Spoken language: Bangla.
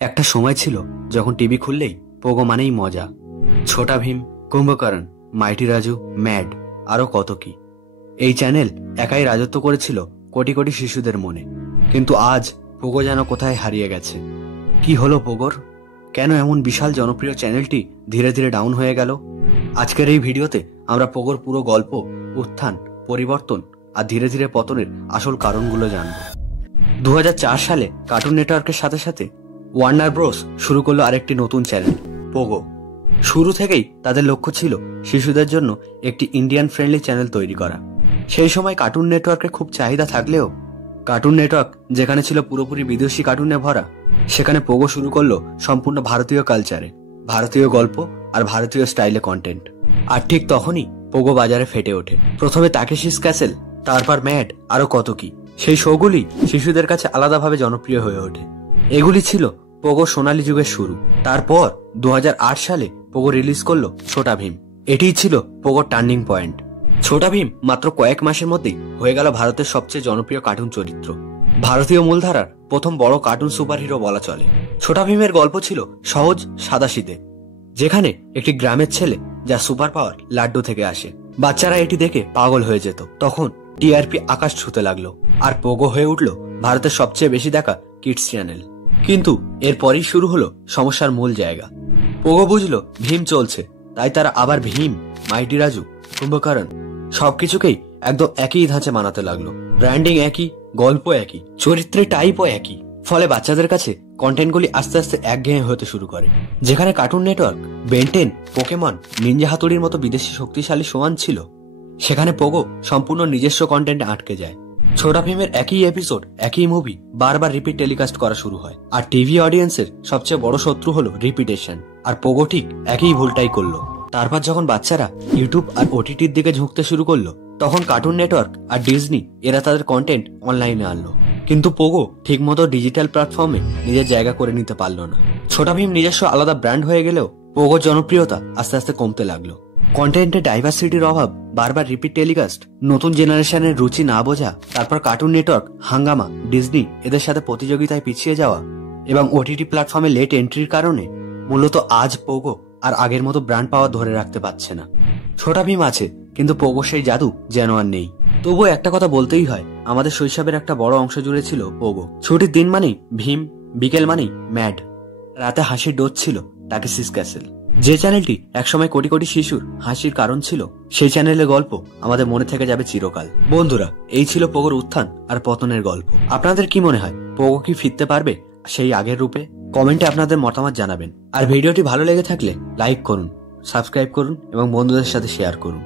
একটা সময় ছিল যখন টিভি খুললেই পোগো মানেই মজা। ছোটা ভীম, কুম্ভকর্ণ, মাইটি রাজু, ম্যাড, আরো কত কি। এই চ্যানেল একাই রাজত্ব করেছিল কোটি কোটি শিশুদের মনে। কিন্তু আজ পোগো যেন কোথায় হারিয়ে গেছে। কি হলো পোগোর? কেন এমন বিশাল জনপ্রিয় চ্যানেলটি ধীরে ধীরে ডাউন হয়ে গেল? আজকের এই ভিডিওতে আমরা পোগোর পুরো গল্প, উত্থান, পরিবর্তন আর ধীরে ধীরে পতনের আসল কারণগুলো জানব। 2004 সালে কার্টুন নেটওয়ার্কের সাথে সাথে ওয়ার্নার ব্রোস শুরু করলো আরেকটি নতুন চ্যানেল, পোগো। শুরু থেকেই তাদের লক্ষ্য ছিল শিশুদের জন্য একটি ইন্ডিয়ান ফ্রেন্ডলি চ্যানেল তৈরি করা। সেই সময় কার্টুন নেটওয়ার্কের খুব চাহিদা থাকলেও কার্টুন নেটওয়ার্ক যেখানে ছিল পুরোপুরি বিদেশি কার্টুনে ভরা, সেখানে পোগো শুরু করলো সম্পূর্ণ ভারতীয় কালচারে, ভারতীয় গল্প আর ভারতীয় স্টাইলে কন্টেন্ট। আর ঠিক তখনই পোগো বাজারে ফেটে ওঠে। প্রথমে তাকেশিস ক্যাসেল, তারপর ম্যাড, আরো কত কি। সেই শোগুলি শিশুদের কাছে আলাদাভাবে জনপ্রিয় হয়ে ওঠে। এগুলি ছিল পোগো সোনালী যুগের শুরু। তারপর 2008 সালে পোগো রিলিজ করলো ছোটা ভীম। এটিই ছিল পোগোর টার্নিং পয়েন্ট। ছোটা ভীম মাত্র কয়েক মাসের মধ্যেই হয়ে গেল ভারতের সবচেয়ে জনপ্রিয় কার্টুন চরিত্র, ভারতীয় মূলধারার প্রথম বড় কার্টুন সুপারহিরো বলা চলে। ছোটা ভীমের গল্প ছিল সহজ সাদাসিধে, যেখানে একটি গ্রামের ছেলে যার সুপার পাওয়ার লাড্ডু থেকে আসে। বাচ্চারা এটি দেখে পাগল হয়ে যেত। তখন টিআরপি আকাশ ছুতে লাগলো, আর পোগো হয়ে উঠল ভারতের সবচেয়ে বেশি দেখা কিডস চ্যানেল। কিন্তু এরপরই শুরু হলো সমস্যার মূল জায়গা। পোগো বুঝলো ভীম চলছে, তাই তারা আবার ভীম, মাইটি রাজু, কুম্ভকর্ণ সবকিছুকেই একদম একই ধাঁচে বানাতে লাগলো। ব্র্যান্ডিং একই, গল্প একই, চরিত্রের টাইপও একই। ফলে বাচ্চাদের কাছে কন্টেন্টগুলি আস্তে আস্তে একঘেয়ে হতে শুরু করে। যেখানে Cartoon Network Ben Ten, Pokemon, ninja হাতুড়ির মতো বিদেশি শক্তিশালী সমান ছিল, সেখানে পোগো সম্পূর্ণ নিজস্ব কন্টেন্টে আটকে যায়। ছোটা ভীমের একই এপিসোড, একই মুভি বারবার রিপিট টেলিকাস্ট করা শুরু হয়। আর টিভি অডিয়েন্সের সবচেয়ে বড় শত্রু হলো রিপিটেশন। আর পোগো ঠিক একই ভুলটাই করলো। তারপর যখন বাচ্চারা ইউটিউব আর ওটিটির দিকে ঝুঁকতে শুরু করলো, তখন কার্টুন নেটওয়ার্ক আর ডিজনি এরা তাদের কন্টেন্ট অনলাইনে আনলো। কিন্তু পোগো ঠিকমতো ডিজিটাল প্ল্যাটফর্মে নিজের জায়গা করে নিতে পারলো না। ছোটা ভীম নিজস্ব আলাদা ব্র্যান্ড হয়ে গেলেও পোগোর জনপ্রিয়তা আস্তে আস্তে কমতে লাগলো। কন্টেন্টে ডাইভার্সিটির অভাব, বারবার রিপিট টেলিকাস্ট, নতুন জেনারেশনের রুচি না বোঝা, তারপর কার্টুন নেটওয়ার্ক, হাঙ্গামা, ডিজনি এদের সাথে প্রতিযোগিতায় পিছিয়ে যাওয়া এবং ওটিটি প্ল্যাটফর্মে লেট এন্ট্রির কারণে মূলত আজ পোগো আর আগের মতো ব্র্যান্ড পাওয়ার ধরে রাখতে পারছে না। ছোটা ভীম আছে, কিন্তু পোগো সেই জাদু যেন আর নেই। তবুও একটা কথা বলতেই হয়, আমাদের শৈশবের একটা বড় অংশ জুড়ে ছিল পোগো। ছুটির দিন মানেই ভীম, বিকেল মানেই ম্যাড, রাতে হাসির ডোজ ছিল তাকেশিস ক্যাসেল। যে চ্যানেলটি একসময় কোটি কোটি শিশুর হাসির কারণ ছিল, সেই চ্যানেলের গল্প আমাদের মনে থেকে যাবে চিরকাল। বন্ধুরা, এই ছিল পোগোর উত্থান আর পতনের গল্প। আপনাদের কি মনে হয়, পোগো কি ফিরতে পারবে সেই আগের রূপে? কমেন্টে আপনাদের মতামত জানাবেন। আর ভিডিওটি ভালো লেগে থাকলে লাইক করুন, সাবস্ক্রাইব করুন এবং বন্ধুদের সাথে শেয়ার করুন।